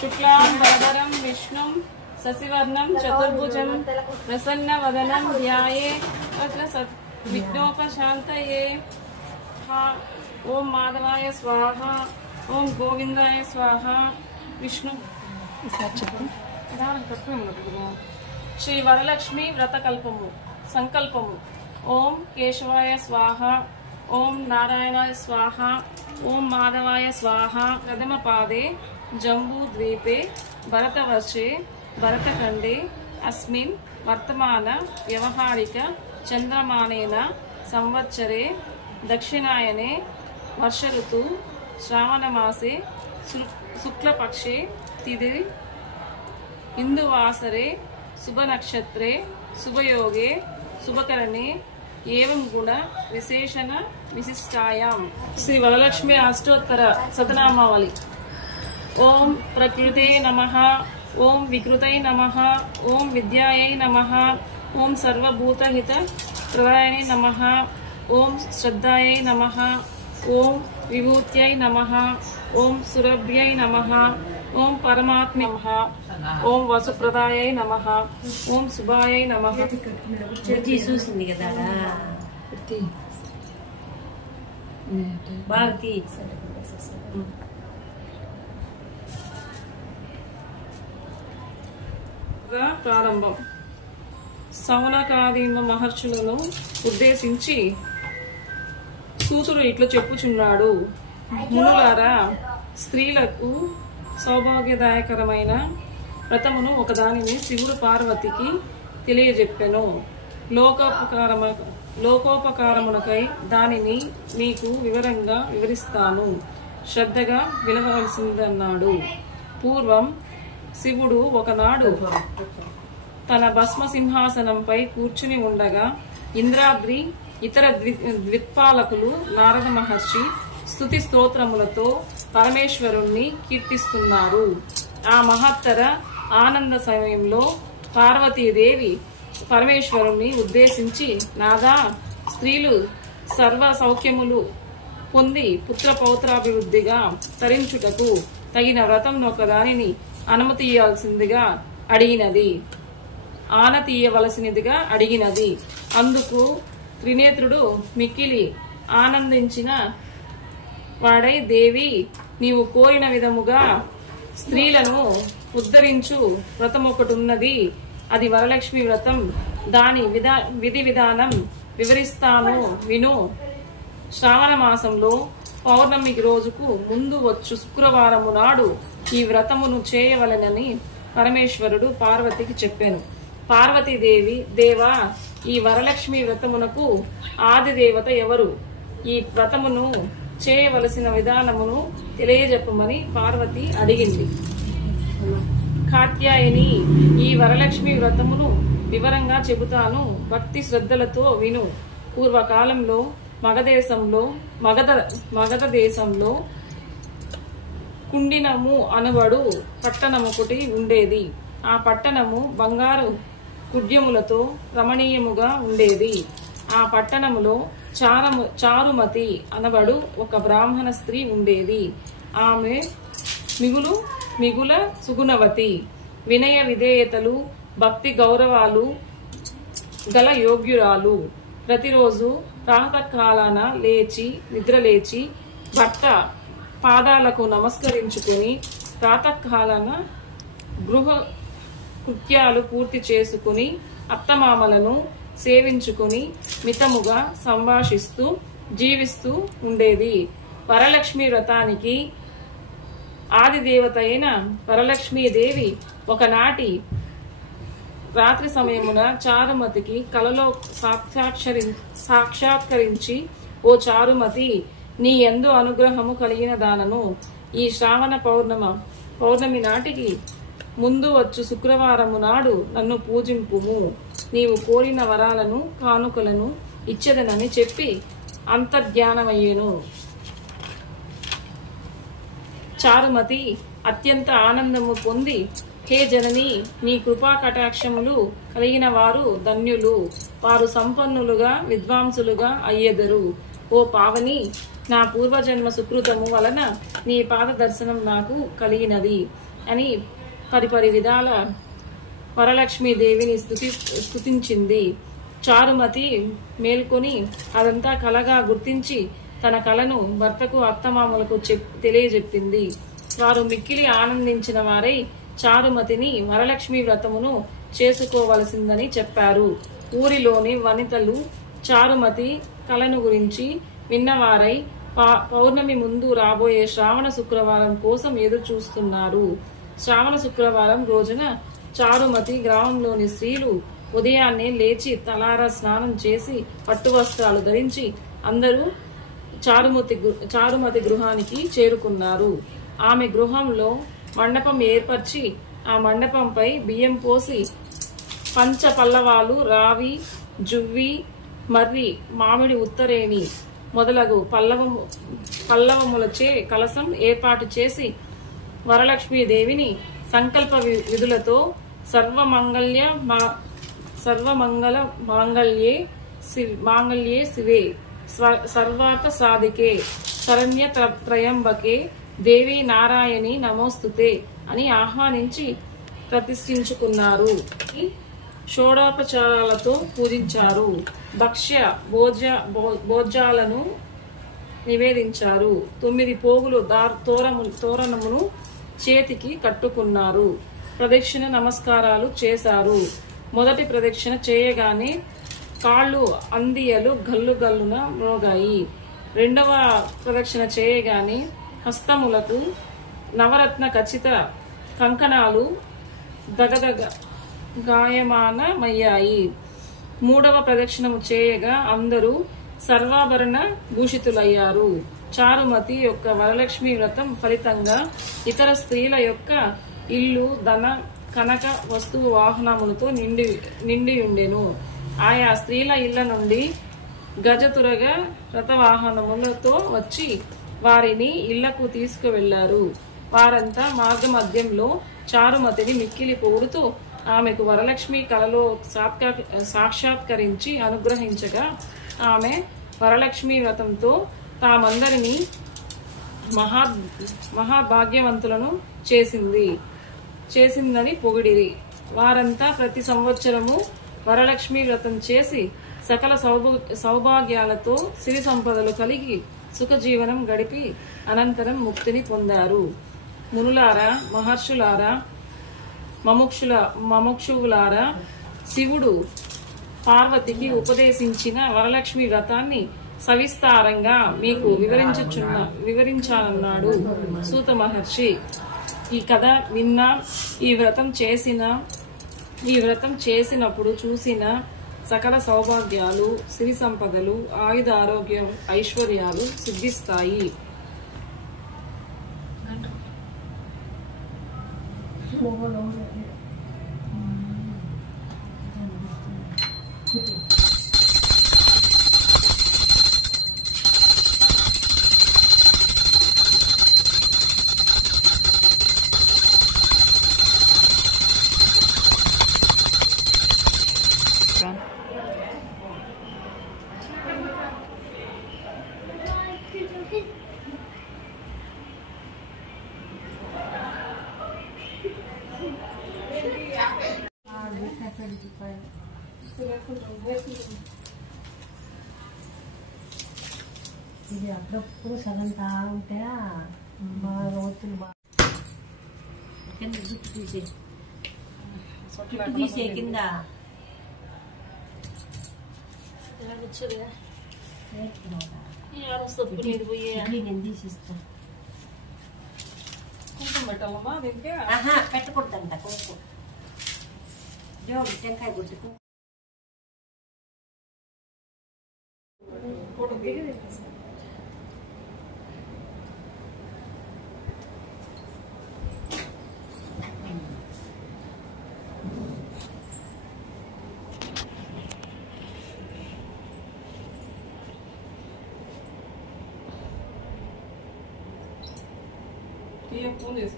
शुक्लां वरदरं विष्णुं शशिवर्णं चतुर्भुजं प्रसन्नवदनं ध्यायेत् विघ्नोपशान्तये। ओम माधवाय स्वाहा, ओम गोविंदाय स्वाहा। विष्णु श्री वरलक्ष्मी व्रतकल्पमु संकल्पमु। ओम केशवाय स्वाहा, ओम नारायणाय स्वाहा, ओम माधवाय स्वाहा। प्रथम पादे जम्बूद्वीपे भरतवर्षे भरतखंडे अस्मिन् वर्तमान व्यवहारिक चंद्रमानेन संवत्सरे दक्षिणायने वर्ष ऋतु श्रावण मासे शुक्लपक्षे तिथि हिंदुवासरे शुभ नक्षत्रे शुभयोगे शुभकरणे एवं गुण विशेषण विशिष्टायां। श्री वरलक्ष्मी अष्टोत्तर शतनामावली। ओम प्रकृते नमः, ओम विकृतै नमः, ओम विद्यायै नमः, ओम सर्वभूतहित प्रदायिने नमः, ओम श्रद्धायै नमः, ओम विभूत्यै नमः, ओम सुरभ्यै नमः, ओम परमात्मे नमः, ओम वसुप्रदायै नमः, ओम शुभायै नमः। చూసింది కదా భారతి ప్రారంభం. సౌనకాది మహర్షులను ఉద్దేశించి సూతుడు ఇట్లా చెప్పుచున్నాడు. మునులారా, స్త్రీలకు సౌభాగ్యదాయకరమైన వ్రతమును ఒకదానిని శివుడు పార్వతికి తెలియజెప్పెను. లోకోపకారమునకై దానిని మీకు వివరంగా వివరిస్తాను, శ్రద్ధగా వినవలసిందన్నాడు. పూర్వం శివుడు ఒకనాడు తన భస్మ సింహాసనంపై కూర్చుని ఉండగా ఇంద్రాద్రి ఇతర ద్విత్పాలకులు నారద మహర్షి స్తుతి స్తోత్రములతో పరమేశ్వరుణ్ణి కీర్తిస్తున్నారు. ఆ మహత్తర ఆనంద సమయంలో పార్వతీదేవి పరమేశ్వరుణ్ణి ఉద్దేశించి, నాదా, స్త్రీలు సర్వ సౌఖ్యములు పొంది పుత్ర పౌత్రాభివృద్ధిగా తరించుటకు తగిన వ్రతం ఒకదానిని అనుమతియాల్సిందిగా అడిగినది, ఆనతీయవలసినదిగా అడిగినది. అందుకు త్రినేత్రుడు మిక్కిలి ఆనందించిన వాడై, దేవి, నీవు కోరిన విధముగా స్త్రీలను ఉద్ధరించు వ్రతం ఒకటి ఉన్నది. అది వరలక్ష్మి వ్రతం. దాని విధి విధానం వివరిస్తాను, విను. శ్రావణ మాసంలో పౌర్ణమి రోజుకు ముందు వచ్చు శుక్రవారము నాడు ఈ వ్రతమును చేయవలెనని పరమేశ్వరుడు పార్వతికి చెప్పాను. పార్వతీదేవి, దేవా, ఈ వరలక్ష్మి వ్రతమునకు ఆది దేవత ఎవరు? ఈ వ్రతమును చేయవలసిన విధానమును తెలియజెప్పమని పార్వతి అడిగింది. కాత్యాయని, ఈ వరలక్ష్మి వ్రతమును వివరంగా చెబుతాను, భక్తి శ్రద్ధలతో విను. పూర్వకాలంలో మగధ దేశంలో కుండినము అనబడు పట్టణమొకటి ఉండేది. ఆ పట్టణము బంగారు కుడ్యములతో రమణీయముగా ఉండేది. ఆ పట్టణములో చారుమతి అనబడు ఒక బ్రాహ్మణ స్త్రీ ఉండేది. ఆమె మిగుల సుగుణవతి, వినయ విధేయతలు, భక్తి గౌరవాలు గల యోగ్యురాలు. ప్రతిరోజు ప్రాతకాలాన నిద్రలేచి భర్త పాదాలకు నమస్కరించుకొని ప్రాతకాలాన గృహ కృత్యాలు పూర్తి చేసుకుని అత్తమామలను సేవించుకుని మితముగా సంభాషిస్తూ జీవిస్తూ ఉండేది. వరలక్ష్మి వ్రతానికి ఆది దేవత అయిన వరలక్ష్మీదేవి ఒకనాటి రాత్రి సమయమున చారుమతికి కలలో సాక్షాత్కరించి, ఓ చారుమతి, నీ యందు అనుగ్రహము కలిగిన దానను ఈ శ్రావణ పౌర్ణమి నాటికి ముందు వచ్చు శుక్రవారము నాడు నన్ను పూజింపుము. నీవు కోరిన వరాలను కానుకలను ఇచ్చేదనని చెప్పి అంతర్ధ్యానమయ్యేను. చారుమతి అత్యంత ఆనందము పొంది, హే జనని, నీ కృపా కటాక్షములు కలిగిన వారు ధన్యులు, వారు సంపన్నులుగా విద్వాంసులుగా అయ్యెదరు. ఓ పావని, నా పూర్వజన్మ సుకృతము వలన నీ పాద దర్శనం నాకు కలిగినది అని పరిపరి విధాల వరలక్ష్మీదేవిని స్తుతించింది. చారుమతి మేల్కొని అదంతా కలగా గుర్తించి తన కలను భర్తకు అత్తమామలకు తెలియజెప్పింది. వారు మిక్కిలి ఆనందించిన వారై చారుమతిని వరలక్ష్మి వ్రతమును చేసుకోవలసిందని చెప్పారు. ఊరిలోని వనితలు చారుమతి కలను గురించి విన్నవారై పౌర్ణమి ముందు రాబోయే శ్రావణ శుక్రవారం కోసం ఎదురు చూస్తున్నారు. శ్రావణ శుక్రవారం రోజున చారుమతి గ్రామంలోని స్త్రీలు ఉదయాన్నే లేచి తలారా స్నానం చేసి పట్టు వస్త్రాలు ధరించి అందరూ చారుమతి గృహానికి చేరుకున్నారు. ఆమె గృహంలో మండపం ఏర్పరిచి ఆ మండపంపై బియ్యం పోసి పంచ పల్లవాలు, రావి, జువ్వి, మర్రి, మామిడి ఉత్తరేణి మొదలగు పల్లవములచే కలసం ఏర్పాటు చేసి వరలక్ష్మీదేవిని సంకల్ప విధులతో సర్వమంగళ మాంగళ్యే శివే సర్వార్థ సాధికే శరణ్య త్రయంబకే దేవి నారాయణి నమోస్తుతే అని ఆహ్వానించి ప్రతిష్ఠించుకున్నారు. షోడోపచారాలతో పూజించారు. భక్ష్య భోజ్యాలను నివేదించారు. 9 పోగులు తోరణమును చేతికి కట్టుకున్నారు. ప్రదక్షిణ నమస్కారాలు చేశారు. మొదటి ప్రదక్షిణ చేయగానే కాళ్ళు అందియలు గల్లు గల్లున మ్రోగాయి. రెండవ ప్రదక్షిణ చేయగానే హస్తములకు నవరత్న ఖచ్చిత కంకణాలు దగదగ గాయమానమయ్యాయి. మూడవ ప్రదక్షిణము చేయగా అందరూ సర్వాభరణ భూషితులయ్యారు. చారుమతి యొక్క వరలక్ష్మి వ్రతం ఫలితంగా ఇతర స్త్రీల యొక్క ఇల్లు ధన కనక వస్తువు వాహనములతో నిండి ఉండెను. ఆయా స్త్రీల ఇళ్ల నుండి గజతురగా రథవాహనములతో వచ్చి వారిని ఇళ్లకు తీసుకువెళ్లారు. వారంతా మార్గమధ్యంలో చారుమతిని మిక్కిలి పొగుడుతూ ఆమెకు వరలక్ష్మి కలలో సాక్షాత్కరించి అనుగ్రహించగా ఆమె వరలక్ష్మి వ్రతంతో తామందరినీ మహాభాగ్యవంతులను చేసిందని పొగిడిరి. వారంతా ప్రతి సంవత్సరము వరలక్ష్మి వ్రతం చేసి సకల సౌభాగ్యాలతో సిరి సంపదలు కలిగి సుఖజీవనం గడిపి అనంతరం ముక్తిని పొందారు. మునులారా, మహర్షులారా, మముక్షువులారా, శివుడు పార్వతికి ఉపదేశించిన వరలక్ష్మి వ్రతాన్ని సవిస్తారంగా మీకు వివరించాలన్నాడు సూత మహర్షి. ఈ కథ విన్నా, ఈ వ్రతం చేసినప్పుడు చూసిన సకల సౌభాగ్యాలు, సిరి సంపదలు, ఆయుధ ఆరోగ్య ఐశ్వర్యాలు సిద్ధిస్తాయి. ఇది అప్పుడప్పుడు సగం తాగుంటే బాగా ఒత్తులు కింద జుట్టు తీసే కింద నేను తీసిస్తా. పెట్టకూడదంట కుంకుమ. దేవుడు టెంకాయ కొట్టుకు ఫోన్ చేసి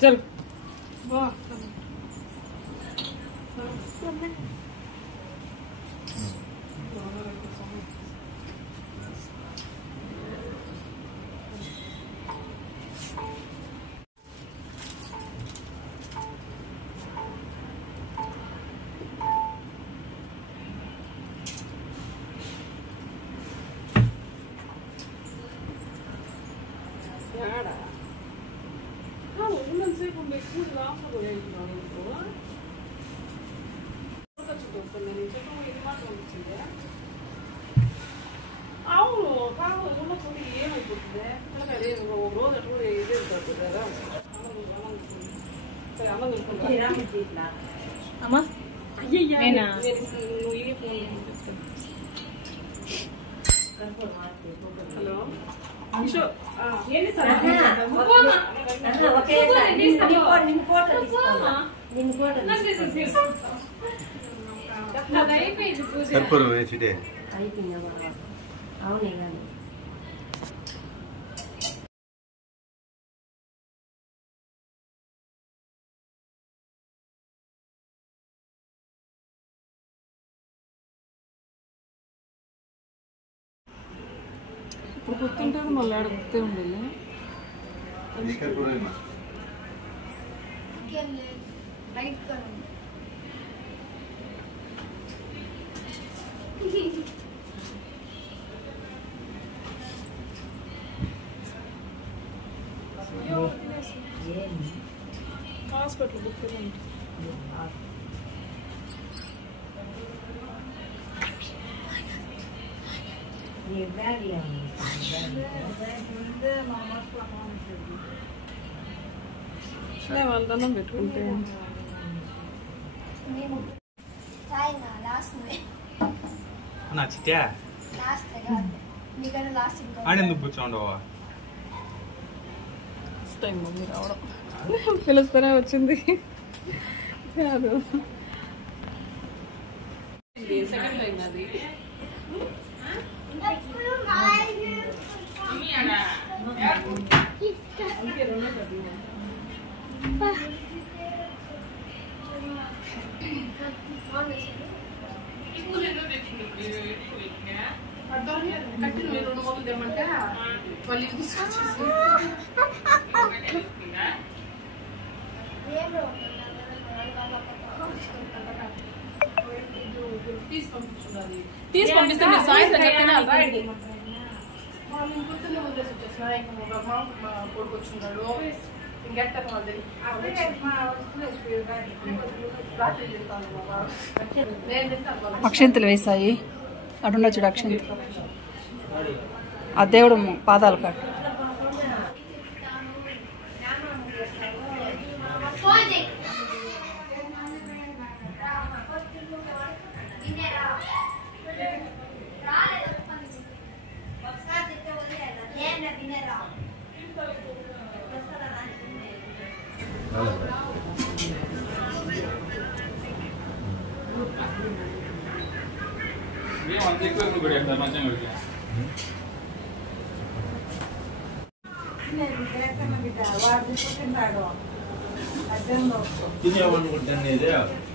चल అవును కాదు ఉన్నప్పుడు ఏమైపోతుంది ఒక రోజు అట్లా ఇదే కదా అమ్మా అయ్యా నువ్వు ఈ ఫోన్ హలో ఏంటి సార్ అవునే కానీ ఇప్పుడు గుర్తుంటుంది మళ్ళీ ఆడ గుర్తే ఉండాలి హాస్పిటల్ గుర్తుంది వాళ్ళదనం పెట్టుకుంటే నా చిట్టా ఆడెందుకు కూర్చోండవా ఫస్ట్ టైం మమ్మీ రావడం పిలుస్తూనే వచ్చింది కాదు సెకండ్ టైం అది కట్టిన మీరు 2 మొదలు తెమ్మంటే వాళ్ళు తీసి పంపిస్తే మీరు సాయంత్రం తినాలి వాళ్ళు ఇంకొద్దునే వదిలేసి వచ్చేసిన కొడుకొచ్చున్నాడు అక్షంతలు వేసాయి అటుండ చూడు అక్షంత ఆ దేవుడు పాదాలు కట్టు తినేవాళ్ళు